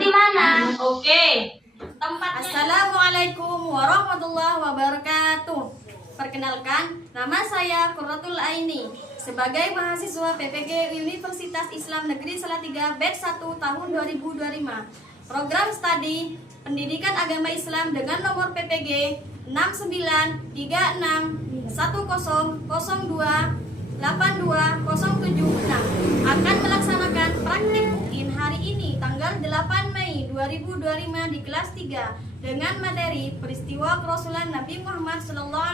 di mana? Oke. Tempatnya. Assalamualaikum warahmatullahi wabarakatuh. Perkenalkan, nama saya Qurratul Aini. Sebagai mahasiswa PPG Universitas Islam Negeri Salatiga batch 1 tahun 2025. Program studi Pendidikan Agama Islam dengan nomor PPG 693610028207 akan melaksanakan praktik UIN hari ini tanggal 8 Mei 2025 di kelas 3 dengan materi peristiwa kerasulan Nabi Muhammad SAW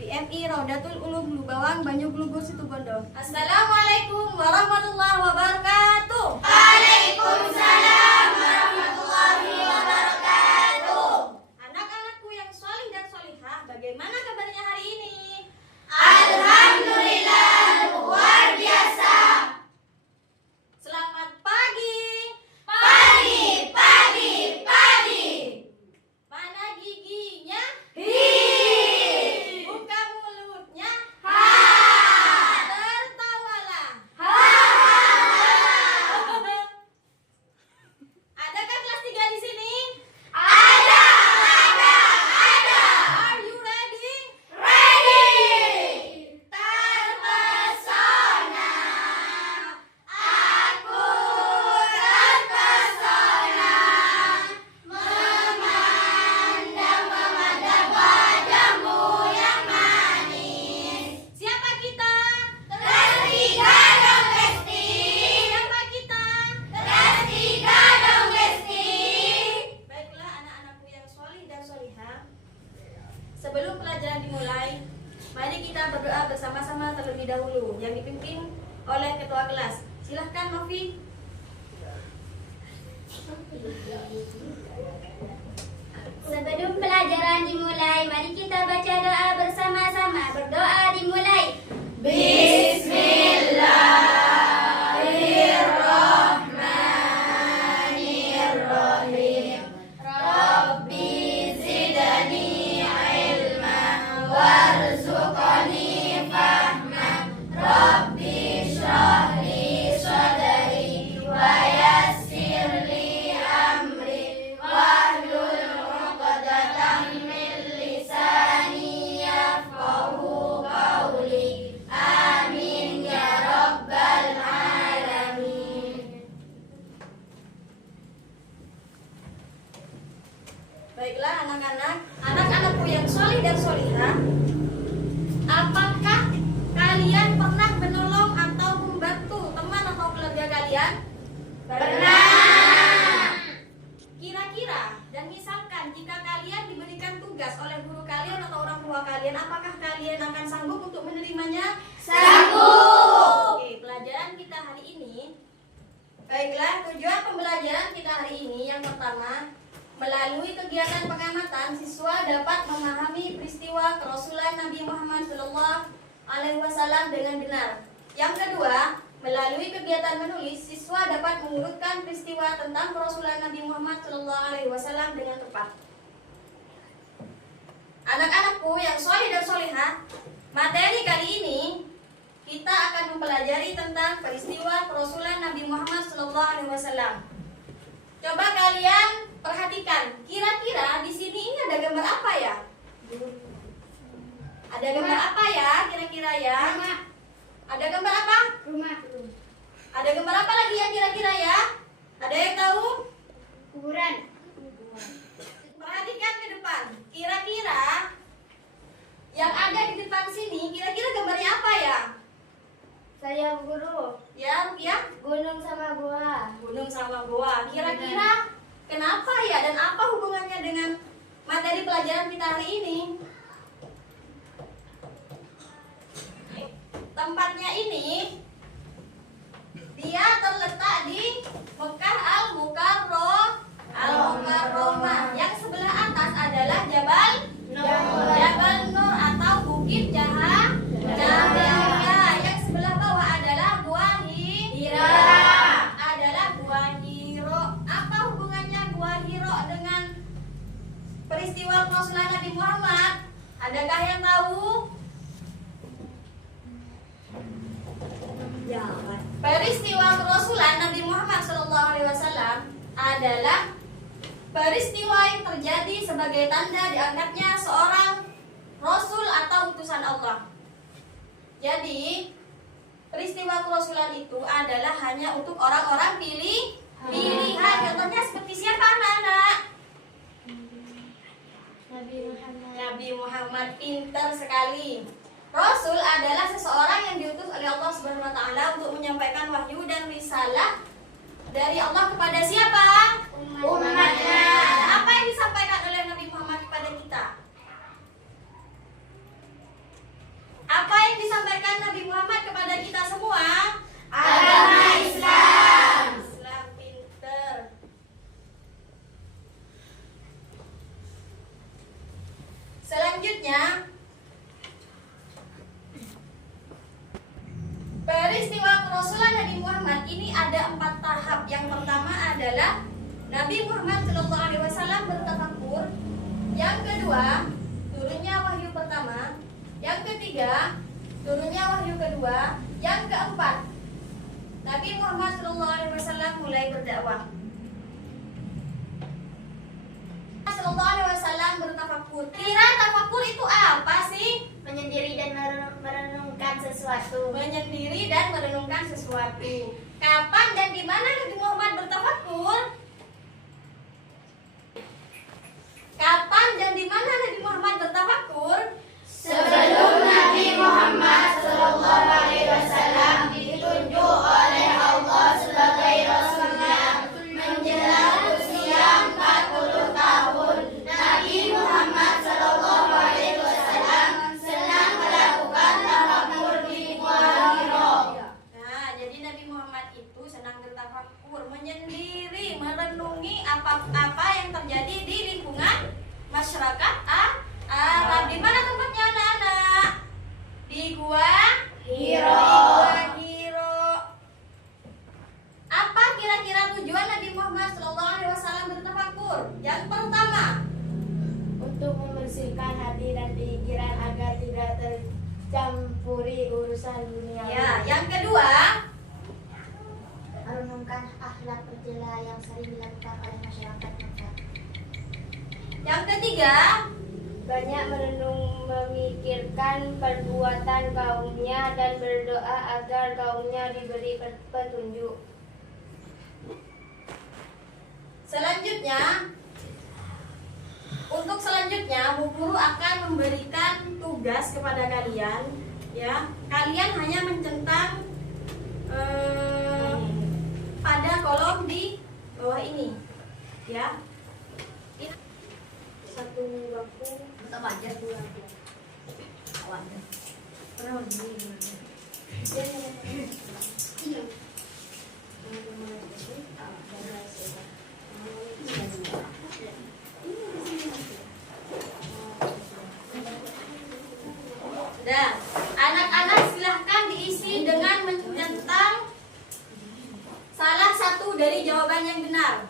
di MI Raudatul Ulum Lubawang Banyuglugur Situbondo. Assalamualaikum warahmatullahi wabarakatuh. Waalaikumsalam warahmatullahi wabarakatuh. Anak-anakku yang solih dan solihah, bagaimana kabarnya hari ini? Alhamdulillah, luar biasa. Selamat pagi. Pagi, pagi, pagi. Mana giginya? Hi. Buka mulutnya. Ha. Tertawalah. Ha. Adakah kelas 3 di sini? Ada. Are you ready? Ready. Terpesona. Aku terpesona. Memandang wajahmu yang manis. Siapa kita? Kelas 3 dong, Besti. Siapa kita? Kelas 3 dong, Besti. Baiklah anak-anakku yang solih dan solihah. Sebelum pelajaran dimulai, mari kita berdoa bersama-sama terlebih dahulu yang dipimpin oleh ketua kelas. Silahkan Novi. Sebelum pelajaran dimulai, mari kita baca doa bersama-sama. Berdoa dimulai. Bismillahirrahmanirrahim. Rabbi zidni ilma warzuqni fahma. Rabbi shrah li sadri wa yassir li amri wahlul 'uqdatam min lisani yafqahu qawli. Amin ya rabbal alamin. Baiklah anak-anakku yang solih dan solihah. Apakah kalian pernah menolong atau membantu teman atau keluarga kalian? Pernah. Kira-kira dan misalkan jika kalian diberikan tugas oleh guru kalian atau orang tua kalian, apakah kalian akan sanggup untuk menerimanya? Sanggup. Oke, pelajaran kita hari ini. Baiklah, tujuan pembelajaran kita hari ini yang pertama, melalui kegiatan pengamatan, siswa dapat memahami peristiwa kerasulan Nabi Muhammad SAW dengan benar. Yang kedua, melalui kegiatan menulis, siswa dapat mengurutkan peristiwa tentang kerasulan Nabi Muhammad SAW dengan tepat. Anak-anakku yang soleh dan solehah, materi kali ini kita akan mempelajari tentang peristiwa kerasulan Nabi Muhammad SAW. Coba kalian perhatikan, kira-kira di sini ini ada gambar apa ya? Ada gambar apa ya? Kira-kira ya? Ada gambar apa? Rumah. Ada gambar apa lagi ya kira-kira ya? Ada yang tahu? Kuburan. Perhatikan ke depan. Kira-kira yang ada di depan sini, kira-kira gambarnya apa ya? Saya guru. Ya, Rupiah? Gunung sama gua. Gunung sama goa. Kira-kira kenapa ya dan apa hubungannya dengan materi pelajaran kita hari ini? Tempatnya ini dia terletak di Mekah Al-Mukarramah. Yang sebelah atas adalah Jabal Nur atau Bukit Cahaya. Yang sebelah bawah adalah Gua Hiro. Apa hubungannya Gua Hiro dengan peristiwa kerasulan Nabi Muhammad? Adakah yang tahu? Peristiwa kerasulan Nabi Muhammad SAW adalah peristiwa yang terjadi sebagai tanda diangkatnya seorang rasul atau utusan Allah. Jadi, peristiwa kerasulan itu adalah hanya untuk orang-orang pilihan. Contohnya seperti siapa anak-anak? Nabi Muhammad, pintar sekali. Rasul adalah seseorang yang diutus oleh Allah Subhanahu wa taala untuk menyampaikan wahyu dan risalah dari Allah kepada siapa? Umatnya. Apa yang disampaikan oleh Nabi Muhammad kepada kita? Apa yang disampaikan Nabi Muhammad kepada kita semua? Agama Islam. Islam, pintar. Selanjutnya, peristiwa kerasulan Nabi Muhammad ini ada 4 tahap. Yang pertama adalah Nabi Muhammad SAW bertafakkur. Yang kedua, turunnya wahyu pertama. Yang ketiga, turunnya wahyu kedua. Yang keempat, Nabi Muhammad SAW mulai berdakwah. SAW bertafakkur. Kira tafakkur itu apa sih? Menyendiri dan merenungkan sesuatu. Menyendiri dan merenungkan sesuatu. Kapan dan di mana Nabi Muhammad bertafakkur? Kapan dan di mana Nabi Muhammad bertafakkur? Sebelum Nabi Muhammad SAW ditunjuk oleh Allah sebagai Rasulnya menjelang usia 40 tahun, Nabi Muhammad SAW senang melakukan tafakkur di Gua Hiro. Nah, jadi Nabi Muhammad itu senang bertafakkur, menyendiri, merenungi apa yang terjadi di lingkungan masyarakat Arab. Di mana tempatnya anak-anak? Di Gua Hiro. Gua Hiro. Apa kira-kira tujuan Nabi Muhammad SAW bertafakkur? Yang pertama, Untuk membersihkan hati dan pikiran agar tidak tercampuri urusan dunia. ya. Yang kedua, Merenungkan akhlak tercela yang sering dilakukan oleh masyarakat Mekah. yang ketiga, Banyak merenung memikirkan perbuatan kaumnya dan berdoa agar kaumnya diberi petunjuk. selanjutnya, untuk selanjutnya, Bu Guru akan memberikan tugas kepada kalian, ya. Kalian hanya mencentang pada kolom di bawah ini, ya. Satu baku, aja dua. Nah, anak-anak silahkan diisi dengan mencentang salah satu dari jawaban yang benar.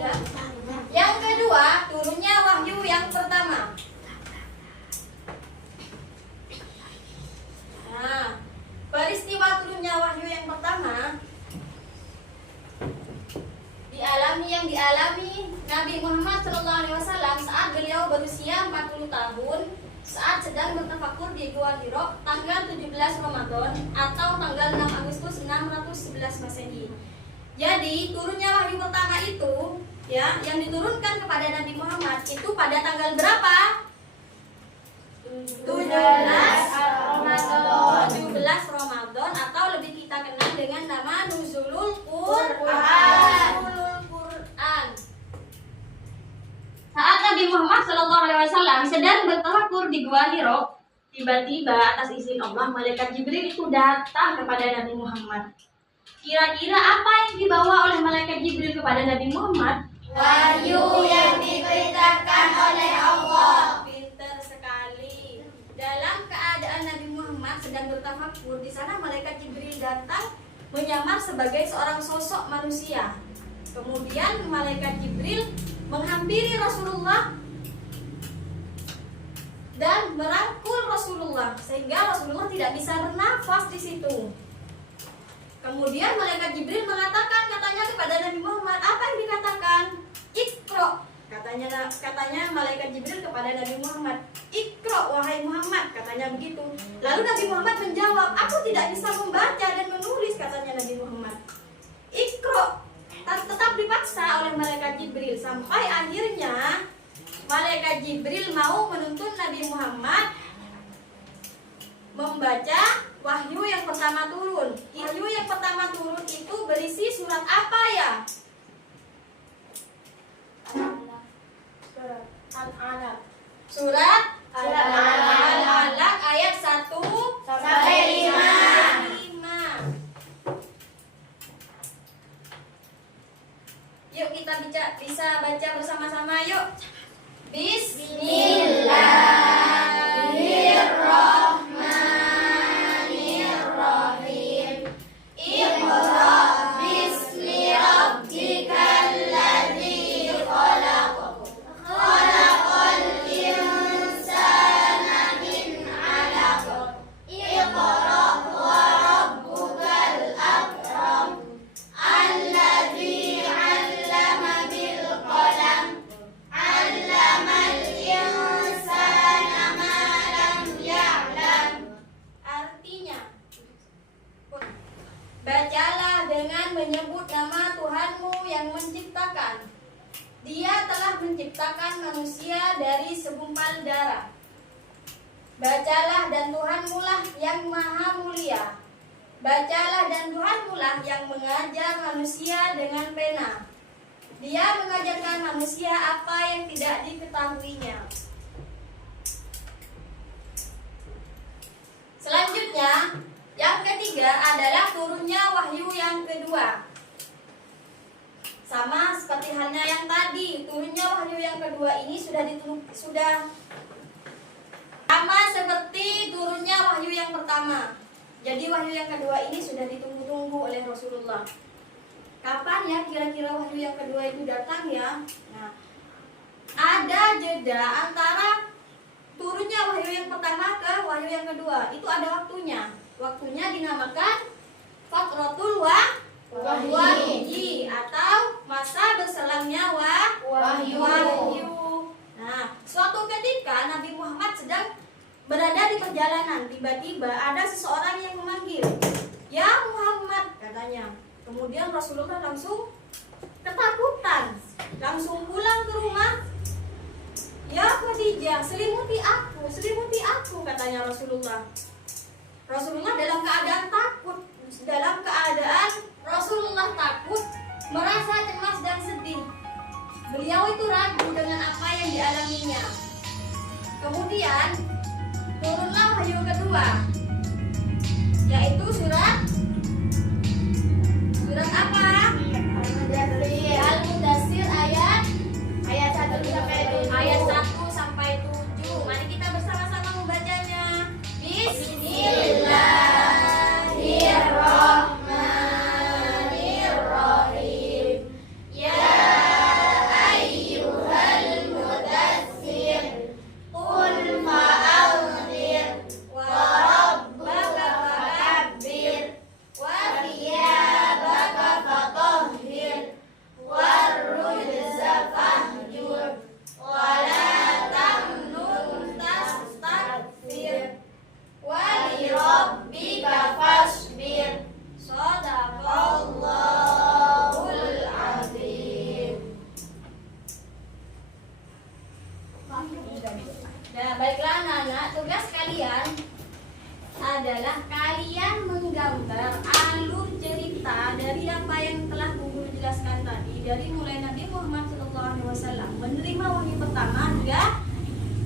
Ya. Yang kedua, turunnya wahyu yang pertama. Nah, peristiwa turunnya wahyu yang pertama dialami Nabi Muhammad SAW saat beliau berusia 40 tahun saat sedang bertafakkur di Gua Hiro tanggal 17 Ramadan atau tanggal 6 Agustus 611 Masehi. Jadi turunnya wahyu pertama itu, ya, yang diturunkan kepada Nabi Muhammad itu pada tanggal berapa? 17 Ramadan atau lebih kita kenal dengan nama Nuzulul Quran. Saat Nabi Muhammad SAW sedang bertafakkur di Gua Hiro, tiba-tiba atas izin Allah malaikat Jibril itu datang kepada Nabi Muhammad. Kira-kira apa yang dibawa oleh malaikat Jibril kepada Nabi Muhammad? Wahyu yang diperintahkan oleh Allah. Pintar sekali. Dalam keadaan Nabi Muhammad sedang bertafakkur, di sana malaikat Jibril datang menyamar sebagai seorang sosok manusia. Kemudian malaikat Jibril menghampiri Rasulullah dan merangkul Rasulullah Rasulullah sehingga Rasulullah tidak bisa bernafas di situ. Kemudian malaikat Jibril mengatakan katanya kepada Nabi Muhammad, apa yang dikatakan? Iqra. Katanya malaikat Jibril kepada Nabi Muhammad, Iqra wahai Muhammad, katanya begitu. Lalu Nabi Muhammad menjawab, aku tidak bisa membaca dan menulis, katanya Nabi Muhammad. Iqra. Tetap dipaksa oleh malaikat Jibril sampai akhirnya malaikat Jibril mau menuntun Nabi Muhammad membaca wahyu yang pertama turun. Wahyu yang pertama turun itu berisi surat apa ya? Al-Alaq. Surat Al-Alaq. Al-Alaq ayat 1 sampai 5. Yuk kita bisa baca bersama-sama yuk. Bismillahirrahmanirrahim. Iqra bismi rabbikal ladzi khalaq. Khalaqal insana min 'alaq. Iqra wa rabbukal akram. Alladzi 'allama bil qalam. 'Allamal insana ma lam ya'lam. Artinya, bacalah dengan menyebut nama Tuhanmu yang menciptakan. Dia telah menciptakan manusia dari segumpal darah. Bacalah dan Tuhanmu lah yang maha mulia. Bacalah dan Tuhanmu lah yang mengajar manusia dengan pena. Dia mengajarkan manusia apa yang tidak diketahuinya. Selanjutnya, yang ketiga adalah turunnya wahyu yang kedua. Sama seperti halnya yang tadi, turunnya wahyu yang kedua ini sudah sama seperti turunnya wahyu yang pertama. Jadi wahyu yang kedua ini sudah ditunggu-tunggu oleh Rasulullah. Kapan ya kira-kira wahyu yang kedua itu datang ya? Nah, ada jeda antara turunnya wahyu yang pertama ke wahyu yang kedua. Itu ada waktunya. Waktunya dinamakan fatratul wahyi atau masa berselangnya wahyu. Nah, suatu ketika Nabi Muhammad sedang berada di perjalanan, tiba-tiba ada seseorang yang memanggil, "Ya Muhammad," katanya. Kemudian Rasulullah langsung ketakutan, langsung pulang ke rumah. "Ya Khadijah, selimuti aku," katanya Rasulullah. Rasulullah dalam keadaan takut, Rasulullah takut, merasa cemas dan sedih. Beliau itu ragu dengan apa yang dialaminya. Kemudian turunlah wahyu kedua, yaitu surat apa? Al-Mudaththir ayat 1 sampai 7. Mari kita bersama-sama membacanya. Bismillahirrahmanirrahim. Ya ayyuhal mudaththir, qul fa'anzir wa rabbaka fakabbir wa thiyabaka fatahhir warrujza fahjur wa la tamnun tastakbir wa li rabbika fasbir. Shadaqallahul azim. Nah, baiklah anak-anak, tugas kalian adalah kalian menggambar alur cerita dari apa yang telah guru jelaskan tadi, dari mulai Nabi Muhammad SAW menerima wahyu pertama hingga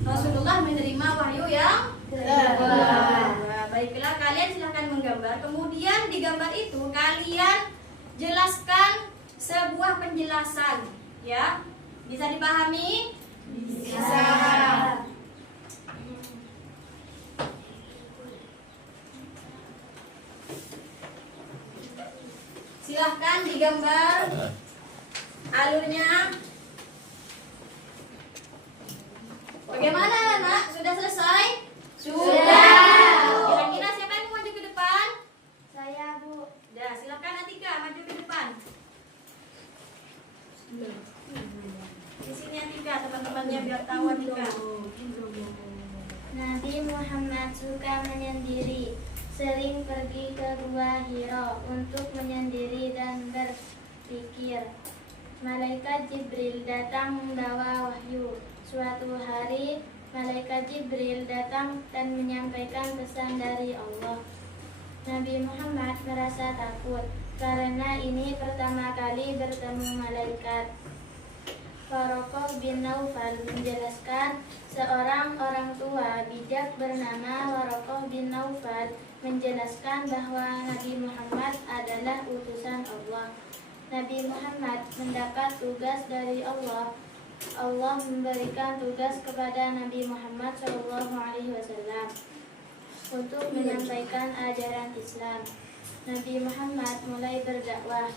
Rasulullah menerima wahyu yang kedua. Nah, baiklah kalian silahkan menggambar. Kemudian di gambar itu kalian jelaskan sebuah penjelasan, ya. Bisa dipahami? Bisa. Silahkan digambar alurnya. Bagaimana anak? Sudah selesai? Sudah. diri. Sering pergi ke Gua Hiro untuk menyendiri dan berpikir. Malaikat Jibril datang membawa wahyu. Suatu hari, Malaikat Jibril datang dan menyampaikan pesan dari Allah. Nabi Muhammad merasa takut karena ini pertama kali bertemu malaikat. Waraqah bin Naufal menjelaskan, seorang orang tua bijak bernama Waraqah bin Naufal menjelaskan bahwa Nabi Muhammad adalah utusan Allah. Nabi Muhammad mendapat tugas dari Allah. Allah memberikan tugas kepada Nabi Muhammad SAW untuk menyampaikan ajaran Islam. Nabi Muhammad mulai berdakwah.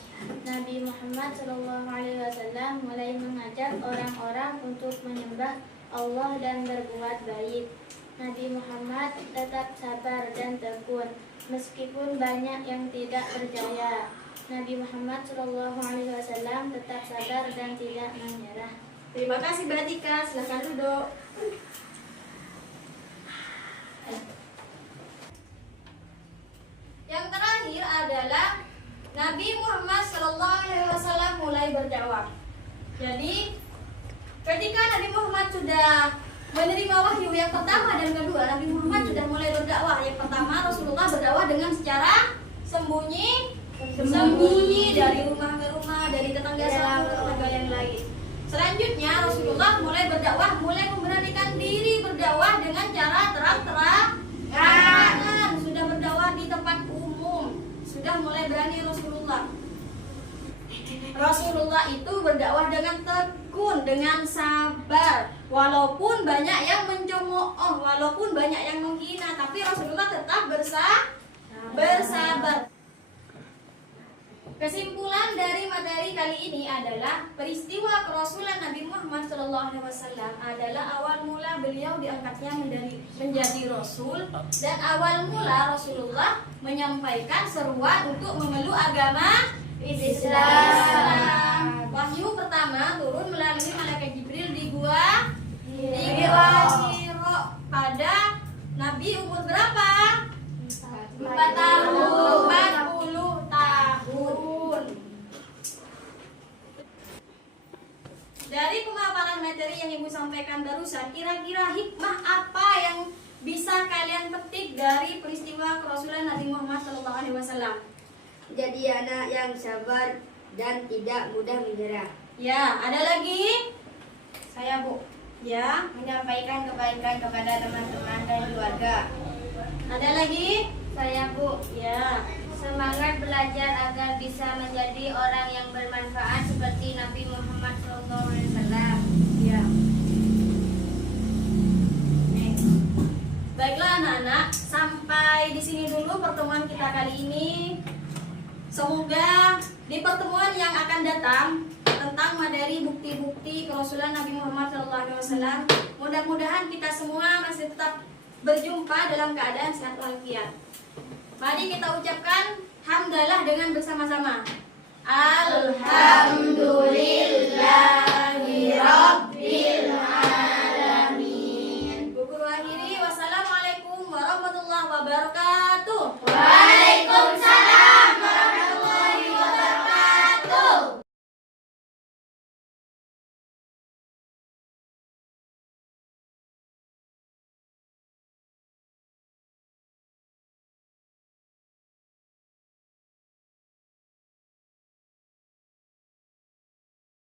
Nabi Muhammad SAW mulai mengajak orang-orang untuk menyembah Allah dan berbuat baik. Nabi Muhammad tetap sabar dan tekun meskipun banyak yang tidak berjaya. Nabi Muhammad SAW tetap sabar dan tidak menyerah. Terima kasih Mbak Tika, silahkan duduk. Yang terakhir adalah Nabi Muhammad SAW mulai berdakwah. Jadi ketika Nabi Muhammad sudah menerima wahyu yang pertama dan kedua, Nabi Muhammad sudah mulai berdakwah. Yang pertama, Rasulullah berdakwah dengan secara sembunyi dari rumah ke rumah, dari tetangga satu ke tetangga yang lain. Selanjutnya Rasulullah mulai berdakwah, mulai memberanikan diri berdakwah dengan cara terang-terangan. Sudah berdakwah di tempat umum, sudah mulai berani Rasulullah. Rasulullah itu berdakwah dengan tekun, dengan sabar. Walaupun banyak yang mencemooh, walaupun banyak yang menghina, tapi Rasulullah tetap bersabar. Kesimpulan dari materi kali ini adalah peristiwa kerasulan Nabi Muhammad SAW adalah awal mula beliau diangkatnya menjadi Rasul, dan awal mula Rasulullah menyampaikan seruan untuk memeluk agama Islam. Wahyu pertama turun melalui malaikat Jibril di Gua Hiro pada Nabi umur berapa? 40 tahun. Dari pemaparan materi yang Ibu sampaikan barusan, kira-kira hikmah apa yang bisa kalian petik dari peristiwa kerasulan Nabi Muhammad SAW? Jadi anak yang sabar dan tidak mudah menyerah. Ya, ada lagi? Saya Bu, Ya, menyampaikan kebaikan kepada teman-teman dan keluarga. ada lagi? Saya Bu, Ya, semangat belajar agar bisa menjadi orang yang bermanfaat seperti Nabi Muhammad SAW. ya. Baiklah anak-anak, sampai di sini dulu pertemuan kita kali ini. Semoga di pertemuan yang akan datang tentang materi bukti-bukti kerasulan Nabi Muhammad SAW, mudah-mudahan kita semua masih tetap berjumpa dalam keadaan sehat walafiat. Mari kita ucapkan hamdalah dengan bersama-sama. Alhamdulillahirabbil alamin. Guru akhiri, wassalamualaikum warahmatullahi wabarakatuh.